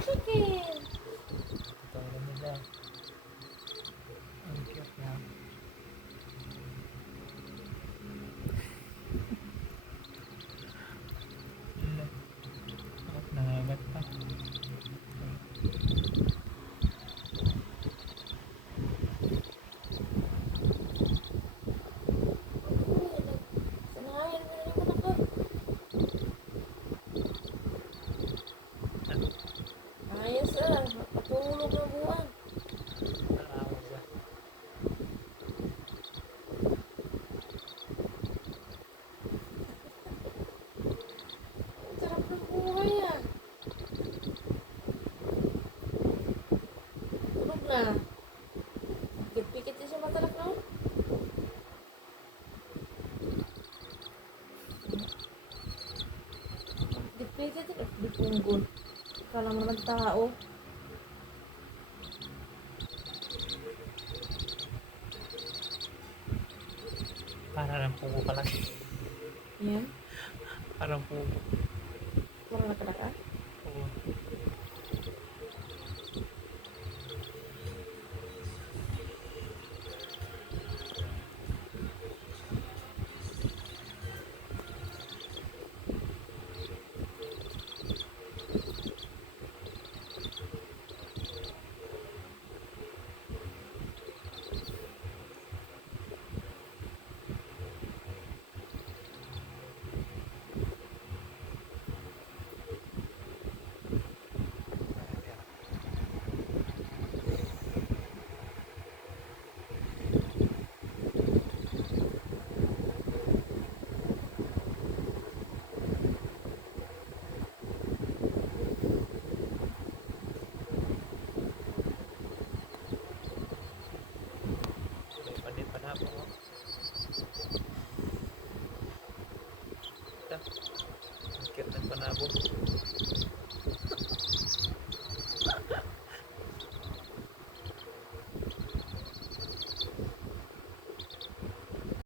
chicken. Totoo lang nila. Ang cute na. Wala. At nangagat pa. Sanayan mo na naman ako. Ayos ah. Patulog na buwan. Naawa siya. Ang sarap ng buhay ah. Tulog na. Pikit-pikit din siya matalak na. Pikit-pikit din. Di punggol. Kala mo naman tao. Para ng pugo pa lang. Yan. Parang pugo. Parang nakalaka. Oo.